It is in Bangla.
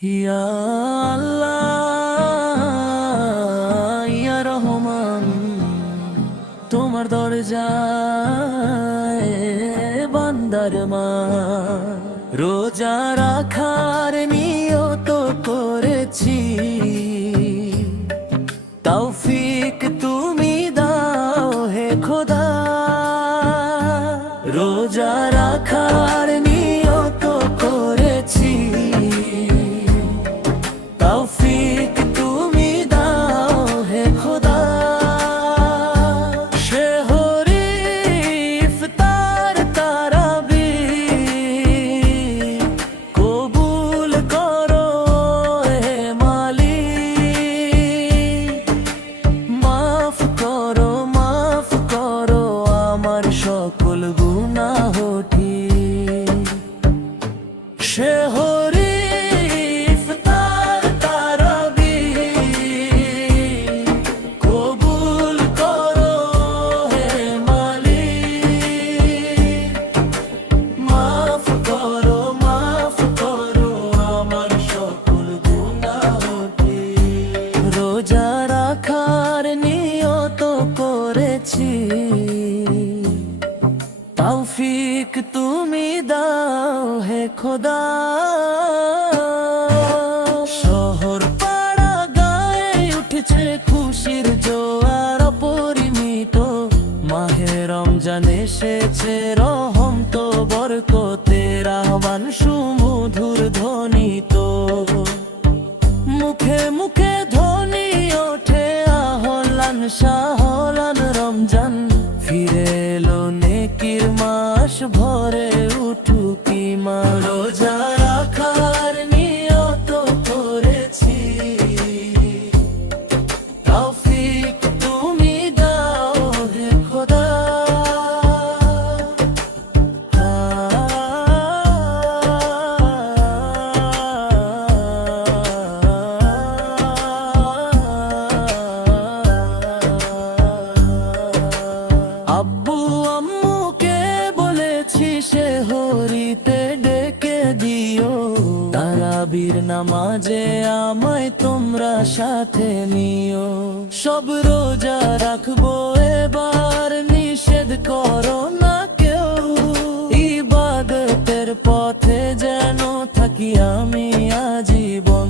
ইয়া আল্লাহ ইয়া রহমান, তোমার দরজায় বান্দার মান। রোজা রাখার নিয়ত করেছি, তৌফিক তুমি দাও হে খোদা। রোজা রাখার নিয়ত করেছি, তৌফিক তুমি দাও হে খোদা। সেহরি ইফতার তারাবি কবুল করো হে মালিক। মাফ করো আমার সকল গুনাহটি। সেহরি ইফতার তারাবি কবুল করো হে মালিক। মাফ করো আমার সকল গুনাহটি। রোজা রাখার নিয়ত করেছি, তৌফিক তুমি দাও হে খোদা। শহর পাড়া গায়ে উঠেছে খুশির জোয়ার অপরিমিত। মাহে রমজান এসেছে, রহম তো বরকতের আহ্বান সুমধুর ধ্বনিত। মুখে মুখে ধ্বনি ওঠে আহলান সাহলান রমজান। ফিরে এলো নেকির মাস, ভরে উঠুক ঈমান। রোজা রাখার নিয়ত করেছি, তৌফিক তুমি দাও হে খোদা। আব্বু আম্মুকে বলেছি সেহরিতে ডেকে দিও। তারাবির নামাজে আমায় তোমরা সাথে নিও। সব রোজা রাখবো এবার, নিষেধ করো না কেউ। ইবাদতের পথে যেন থাকি আমি আজীবন।